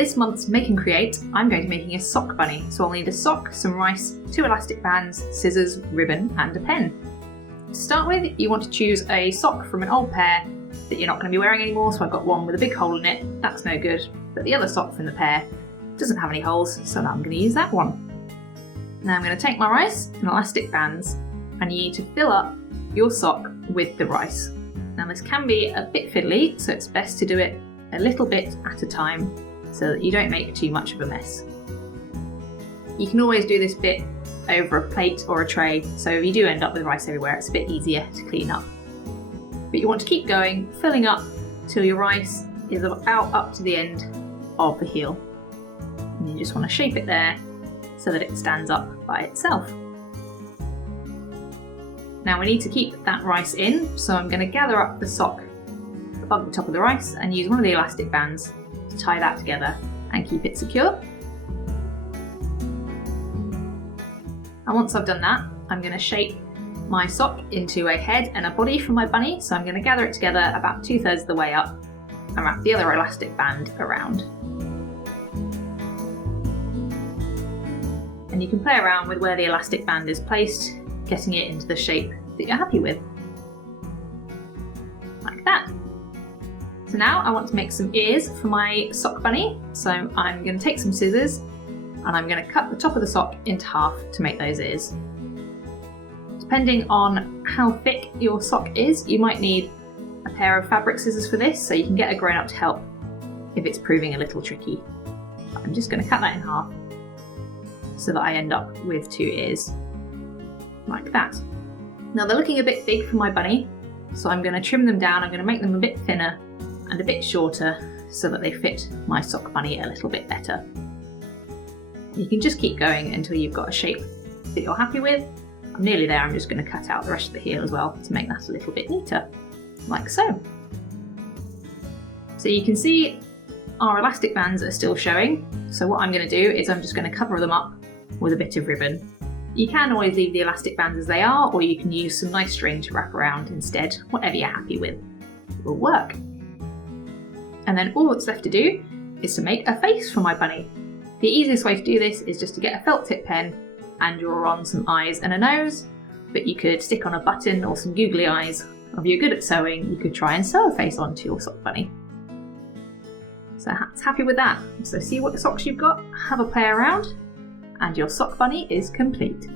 this month's Make and Create, I'm going to be making a sock bunny. So I'll need a sock, some rice, 2 elastic bands, scissors, ribbon and a pen. To start with, you want to choose a sock from an old pair that you're not going to be wearing anymore. So I've got one with a big hole in it, that's no good. But the other sock from the pair doesn't have any holes, so I'm going to use that one. Now I'm going to take my rice and elastic bands, and you need to fill up your sock with the rice. Now this can be a bit fiddly, so it's best to do it a little bit at a time so that you don't make too much of a mess. You can always do this bit over a plate or a tray, so if you do end up with rice everywhere, it's a bit easier to clean up. But you want to keep going, filling up till your rice is about up to the end of the heel. And you just want to shape it there so that it stands up by itself. Now we need to keep that rice in, so I'm going to gather up the sock above the top of the rice and use one of the elastic bands to tie that together and keep it secure. And once I've done that, I'm going to shape my sock into a head and a body for my bunny, so I'm going to gather it together about 2/3 of the way up and wrap the other elastic band around. And you can play around with where the elastic band is placed, getting it into the shape that you're happy with. Like that. So now I want to make some ears for my sock bunny, so I'm going to take some scissors and I'm going to cut the top of the sock into half to make those ears. Depending on how thick your sock is, you might need a pair of fabric scissors for this, so you can get a grown-up to help if it's proving a little tricky. I'm just going to cut that in half so that I end up with 2 ears, like that. Now they're looking a bit big for my bunny, so I'm going to trim them down. I'm going to make them a bit thinner and a bit shorter so that they fit my sock bunny a little bit better. You can just keep going until you've got a shape that you're happy with. I'm nearly there, I'm just going to cut out the rest of the heel as well to make that a little bit neater, like so. So you can see our elastic bands are still showing, so what I'm going to do is I'm just going to cover them up with a bit of ribbon. You can always leave the elastic bands as they are, or you can use some nice string to wrap around instead, whatever you're happy with. It will work. And then all that's left to do is to make a face for my bunny. The easiest way to do this is just to get a felt tip pen and draw on some eyes and a nose, but you could stick on a button or some googly eyes, or if you're good at sewing, you could try and sew a face onto your sock bunny. So happy with that. So see what socks you've got, have a play around, and your sock bunny is complete.